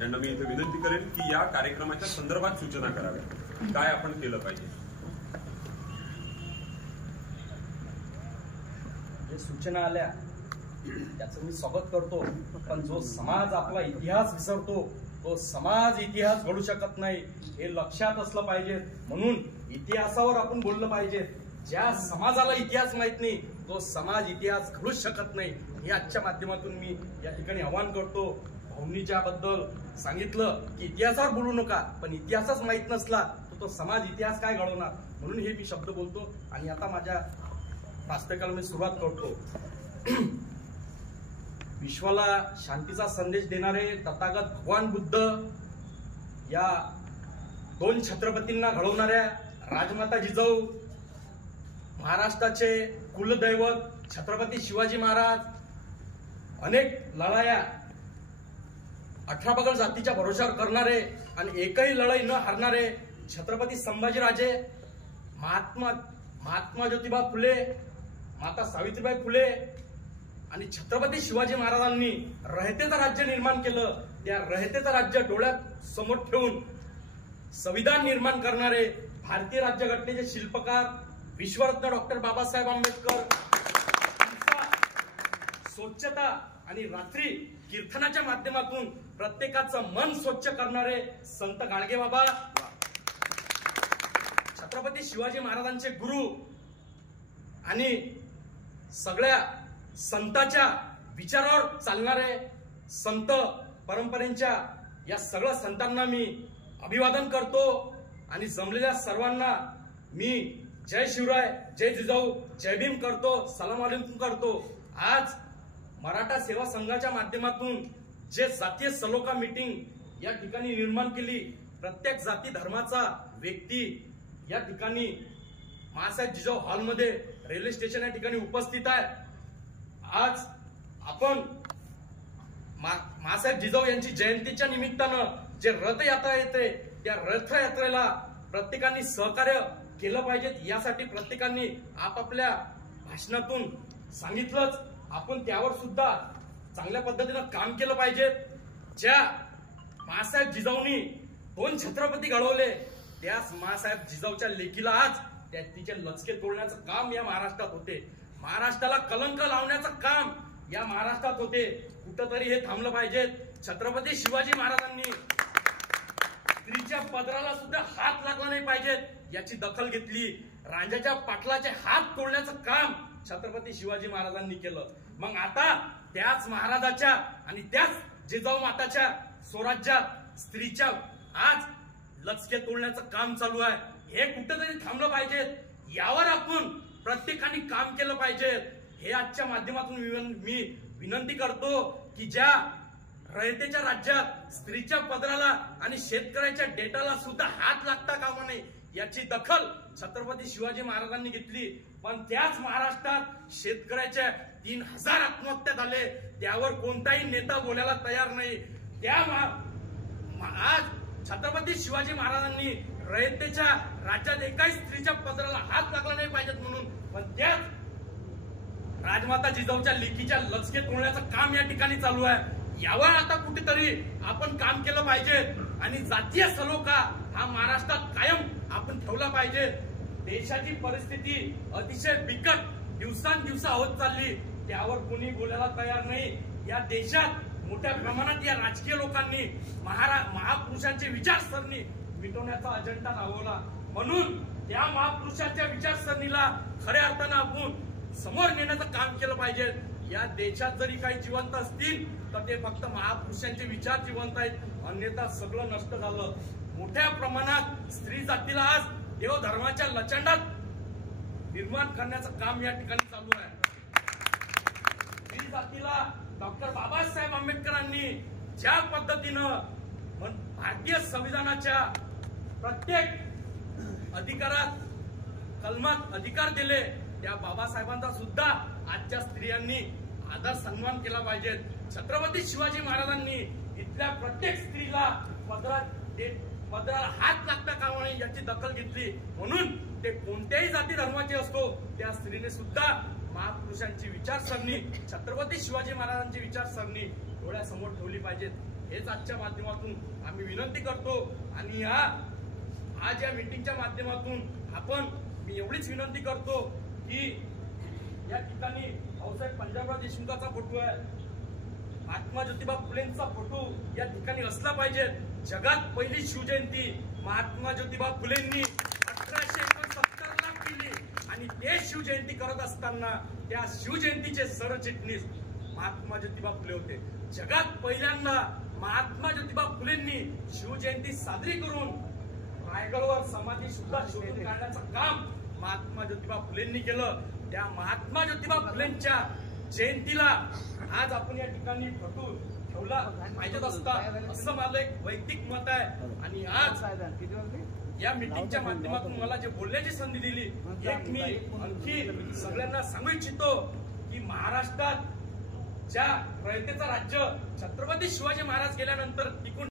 यांना मी इथे विनंती करेन की या कार्यक्रमाच्या संदर्भात सूचना कराव्या, काय आपण केलं पाहिजे. जे सूचना आल्या त्याचं मी स्वागत करतो, पण जो समाज आपला इतिहास विसरतो तो समाज इतिहास घडू शकत नाही हे लक्षात असलं पाहिजे. म्हणून इतिहासावर आपण बोललं पाहिजे. ज्या समाजाला इतिहास माहित नाही तो समाज इतिहास घडूच शकत नाही हे आजच्या माध्यमातून मी या ठिकाणी आवाहन करतो. भाऊंनी बद्दल सांगितलं की इतिहासावर बोलू नका, पण इतिहासच माहित नसला तर तो समाज इतिहास काय घडवणार. म्हणून हे मी शब्द बोलतो आणि आता माझ्या प्रास्ताविकाला मी सुरुवात करतो. विश्वाला शांतीचा संदेश देणारे तथागत भगवान बुद्ध या दोन छत्रपतींना घडवणाऱ्या राजमाता जिजाऊ, महाराष्ट्राचे कुलदैवत छत्रपती शिवाजी महाराज, अनेक लढाया 18 पगड जातीच्या भरोशावर करणारे आणि एकही लढाई न हारणारे छत्रपती संभाजीराजे, महात्मा ज्योतिबा फुले, माता सावित्रीबाई फुले आणि छत्रपती शिवाजी महाराजांनी रयतेचं राज्य निर्माण केलं. त्या रयतेचं राज्य डोळ्यात समोर ठेवून संविधान निर्माण करणारे भारतीय राज्यघटनेचे शिल्पकार विश्वरत्न डॉक्टर बाबासाहेब आंबेडकर, स्वच्छता आणि रात्री कीर्तनाच्या माध्यमातून प्रत्येकाचं मन स्वच्छ करणारे संत गाडगेबाबा, छत्रपती शिवाजी महाराजांचे गुरु आणि सगळ्या संतांच्या विचारावर चालणारे संत परंपरेच्या या सगळ्या संतांना मी अभिवादन करतो आणि जमलेल्या सर्वांना मी जय शिवराय, जय जिजाऊ, जय भीम करतो, सलाम अलैकुम करतो. आज मराठा सेवा संघाच्या माध्यमातून जे जातीय सलोखा मीटिंग या ठिकाणी निर्माण केली, प्रत्येक जाती धर्माचा व्यक्ती या ठिकाणी महासाहेब जिजाऊ हॉलमध्ये रेल्वे स्टेशन या ठिकाणी उपस्थित आहे. आज आपण महासाहेब जिजाऊ यांची जयंतीच्या निमित्तानं जे रथयात्रा येते त्या रथयात्रेला प्रत्येकाने सहकार्य केलं पाहिजे. यासाठी प्रत्येकाने आपापल्या भाषणातून सांगितलंच, आपण त्यावर सुद्धा चांगल्या पद्धतीनं काम केलं पाहिजे. ज्या महासाहेब जिजाऊंनी दोन छत्रपती घडवले त्याच महासाहेब जिजाऊच्या लेकीला आज तिचे लचके तोडण्याचं काम या महाराष्ट्रात होते. महाराष्ट्राला कलंक लावण्याचं काम या महाराष्ट्रात होते. कुठंतरी हे थांबलं पाहिजे. छत्रपती शिवाजी महाराजांनी स्त्रीच्या पदराला सुद्धा हात लागला नाही पाहिजे याची दखल घेतली. रांजाच्या पाटलाचे हात तोडण्याचं काम छत्रपती शिवाजी महाराजांनी केलं. मग आता त्याच महाराजाच्या आणि त्याच जिजाऊ माताच्या स्वराज्यात स्त्रीच्या आज लचके तोडण्याचं काम चालू आहे. हे कुठेतरी थांबलं पाहिजे. यावर आपण प्रत्येकाने काम केलं पाहिजे. हे आजच्या माध्यमातून मी विनंती करतो की ज्या रयतेच्या राज्यात स्त्रीच्या पदराला आणि शेतकऱ्याच्या डेटाला सुद्धा हात लागता कामा नये याची दखल छत्रपती शिवाजी महाराजांनी घेतली. पण त्याच महाराष्ट्रात शेतकऱ्याच्या 3000 आत्महत्या झाले, त्यावर कोणताही नेता बोलायला तयार नाही. त्या आज छत्रपती शिवाजी महाराजांनी रयतेच्या राज्यात एकाही स्त्रीच्या पदराला हात लागला नाही पाहिजेत म्हणून, पण त्याच राजमाता जिजाऊच्या लेकीच्या लचके तोडण्याचं काम या ठिकाणी चालू आहे. यावर आता कुठेतरी आपण काम केलं पाहिजे आणि जातीय सलोखा हा महाराष्ट्रात कायम आपण ठेवला पाहिजे. देशाची परिस्थिती अतिशय बिकट दिवसांदिवस होत चालली, त्यावर कोणी बोलायला तयार नाही. या देशात मोठ्या प्रमाणात या राजकीय लोकांनी महापुरुषांची विचारसरणी मिटवण्याचा अजेंडा राबवला. म्हणून त्या महापुरुषांच्या विचारसरणीला खऱ्या अर्थानं आपण समोर नेण्याचं काम केलं पाहिजे. या देशात जरी काही जिवंत असतील तर ते फक्त महापुरुषांचे विचार जिवंत आहेत, अन्यथा सगळं नष्ट झालं. मोठ्या प्रमाणात स्त्री जातीला आज देवधर्माच्या लचंडात निर्माण करण्याचं काम या ठिकाणी चालू आहे. स्त्री जातीला डॉक्टर बाबासाहेब आंबेडकरांनी ज्या पद्धतीनं भारतीय संविधानाच्या प्रत्येक अधिकारात कलमात अधिकार दिले, त्या बाबासाहेबांचा सुद्धा आजच्या स्त्रियांनी आदर सन्मान केला पाहिजे. छत्रपती शिवाजी महाराजांनी इथल्या प्रत्येक स्त्रीला पदराला हात लागता कामा नये याची दखल घेतली. म्हणून ते कोणत्याही जाती धर्माचे असतो त्या स्त्रीने सुद्धा महापुरुषांची विचारसरणी, छत्रपती शिवाजी महाराजांची विचारसरणी डोळ्यासमोर ठेवली पाहिजे. हेच आजच्या माध्यमातून आम्ही विनंती करतो. आणि आज या मीटिंगच्या माध्यमातून मी एवढीच विनंती करतो की या ठिकाणी भाऊसाहेब पंजाबराव देशमुखाचा फोटो आहे, महात्मा ज्योतिबा फुलेंचा फोटो या ठिकाणी असला पाहिजे. जगात पहिली शिवजयंती महात्मा ज्योतिबा फुलेंनी 1869 केली आणि ते शिवजयंती करत असताना त्या शिवजयंतीचे सरचिटणीस महात्मा ज्योतिबा फुले होते. जगात पहिल्यांदा महात्मा ज्योतिबा फुलेंनी शिवजयंती साजरी करून रायगडवर समाधी सुद्धा शोधून काढण्याचं काम महात्मा ज्योतिबा फुलेंनी केलं. त्या महात्मा ज्योतिबा फुलेंच्या जयंतीला आज आपण या ठिकाणी फोटो ठेवला पाहिजेत असता असं माझं एक वैयक्तिक मत आहे. आणि आज या मीटिंगच्या माध्यमातून मला जे बोलण्याची संधी दिली, एक मी आणखी सगळ्यांना सांगू इच्छितो की महाराष्ट्रात ज्या रयतेचं राज्य छत्रपती शिवाजी महाराज गेल्यानंतर टिकून